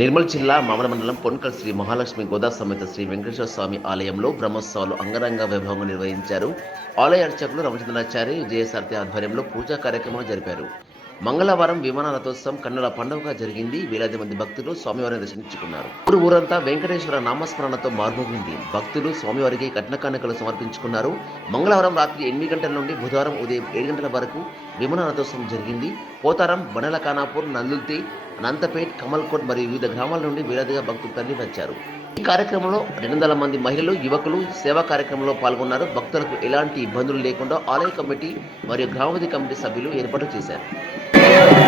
నిర్మల్ జిల్లా మామల మండలం పొన్కల్ శ్రీ మహాలక్ష్మి గోదా సమేత శ్రీ వెంకటేశ్వర స్వామి ఆలయంలో బ్రహ్మోత్సవాలు అంగరంగ వైభవంగా నిర్వహించారు. ఆలయ అర్చకులు రామచంద్రాచారి జయసారథి ఆధ్వర్యంలో పూజా కార్యక్రమాలు జరిపారు. మంగళవారం విమాన రథోత్సవం కన్నుల పండుగగా జరిగింది. వేలాది మంది భక్తులు స్వామివారిని దర్శించుకున్నారు. ఊరు ఊరంతా వెంకటేశ్వర నామస్మరణతో మార్మోగింది. భక్తులు స్వామివారికి కట్న కానుకలు సమర్పించుకున్నారు. మంగళవారం రాత్రి ఎనిమిది గంటల నుండి బుధవారం ఉదయం ఏడు గంటల వరకు విమాన రథోత్సవం జరిగింది. పోతారం బనల ఖానాపూర్ నందుల్తి అనంతపేట్ కమల్కోట్ మరియు వివిధ గ్రామాల నుండి వేలాదిగా భక్తులు తరలి వచ్చారు. ఈ కార్యక్రమంలో రెండు వందల మంది మహిళలు యువకులు సేవా కార్యక్రమంలో పాల్గొన్నారు. భక్తులకు ఎలాంటి ఇబ్బందులు లేకుండా ఆలయ కమిటీ మరియు గ్రామవతి కమిటీ సభ్యులు ఏర్పాటు చేశారు. అంటే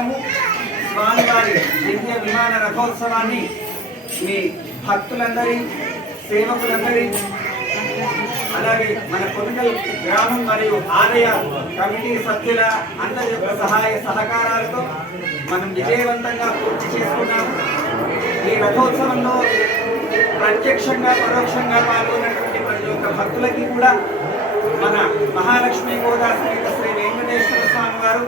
స్వాగతము. స్వామివారి దివ్య విమాన రథోత్సవాన్ని మీ భక్తులందరి సేవకులందరి అలాగే మన కొనుగోలు గ్రామం మరియు ఆలయ కమిటీ సభ్యుల అందరి యొక్క సహాయ సహకారాలతో మనం విజయవంతంగా పూర్తి చేసుకున్నాము ఈ రథోత్సవంలో ప్రత్యక్షంగా పరోక్షంగా పాల్గొన్నటువంటి ప్రతి ఒక్క భక్తులకి కూడా మన మహాలక్ష్మి గోదావరి శ్రీ వెంకటేశ్వర స్వామి వారు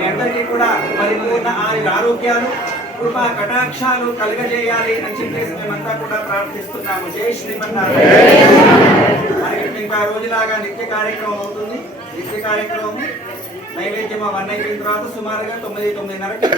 మీ అందరికీ కూడా పరిపూర్ణ ఆయన ఆరోగ్యాలు కృపా కటాక్షాలు కలుగజేయాలి అని చెప్పేసి మేమంతా కూడా ప్రార్థిస్తున్నాము. జై శ్రీమన్నారాయణ. ఇంకా రోజులాగా నిత్య కార్యక్రమం అవుతుంది. నిత్య కార్యక్రమం నైవేద్యం అవన్నీ అయిపోయిన తర్వాత సుమారుగా తొమ్మిది తొమ్మిదిన్నరకి.